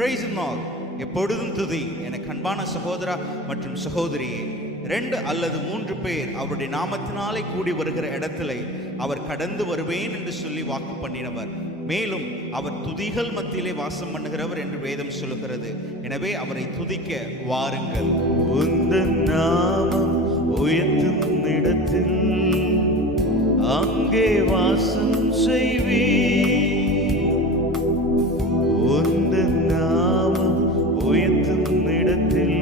Praise the Lord. எப்பொழுதும் துதி. எனக்கு அன்பான சகோதரா மற்றும் சகோதரியே, 2 அல்லது 3 பேர் அவருடைய நாமத்தினாலே கூடி வருகிற இடத்திலே அவர் கடந்து வருவேன் என்று சொல்லி வாக்கு பண்ணினவர். மேலும் அவர் துதிகள் மத்தியிலே வாசம் பண்ணுகிறவர் என்று வேதம் சொல்லுகிறது. எனவே அவரை துதிக்க வாருங்கள். உந்தன் நாமம் உயர்த்தும் இடத்தில் அங்கே வாசம் செய்வீர். உந்தன் நாமம் உயர்த்தும் இடத்தில்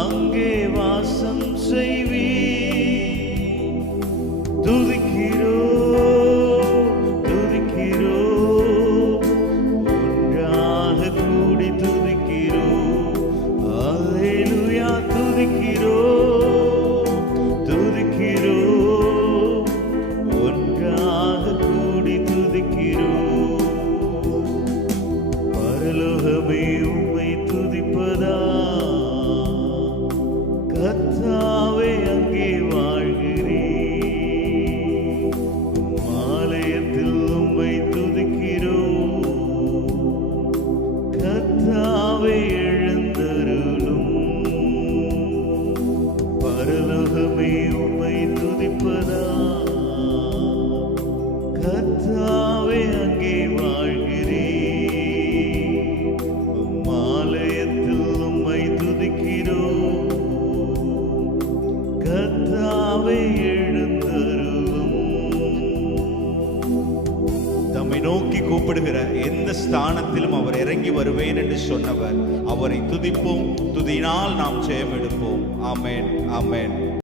அங்கே வாசம் செய்வீர். துதிக்கிறோம் துதிக்கிறோம், ஒன்றாக கூடி துதிக்கிறோம். அல்லேலூயா, துதிக்கிறோம் துதிக்கிறோம், ஒன்றாக கூடி துதிக்கிறோம். பரலோகமே உம்மை துதிப்பதா, கர்த்தாவே அங்கே வாழ்கிறீர். ஆலயத்தில் உம்மை துதிக்கிறோம், கர்த்தாவே எழுந்தருளும். பரலோகமே உம்மை துதிப்பதா, கர்த்தாவே அங்கே வாழ்கிறீர். ஆலயத்தில் உம்மை துதிக்கிறோம், கர்த்தாவே எழுந்தருளும். தம்மை நோக்கி கூப்பிடுகிற எந்த ஸ்தானத்திலும் அவர் இறங்கி வருவேன் என்று சொன்னவர். அவரை துதிப்போம், துதியினால் நாம் ஜெயம் எடுப்போம். ஆமென், ஆமென்.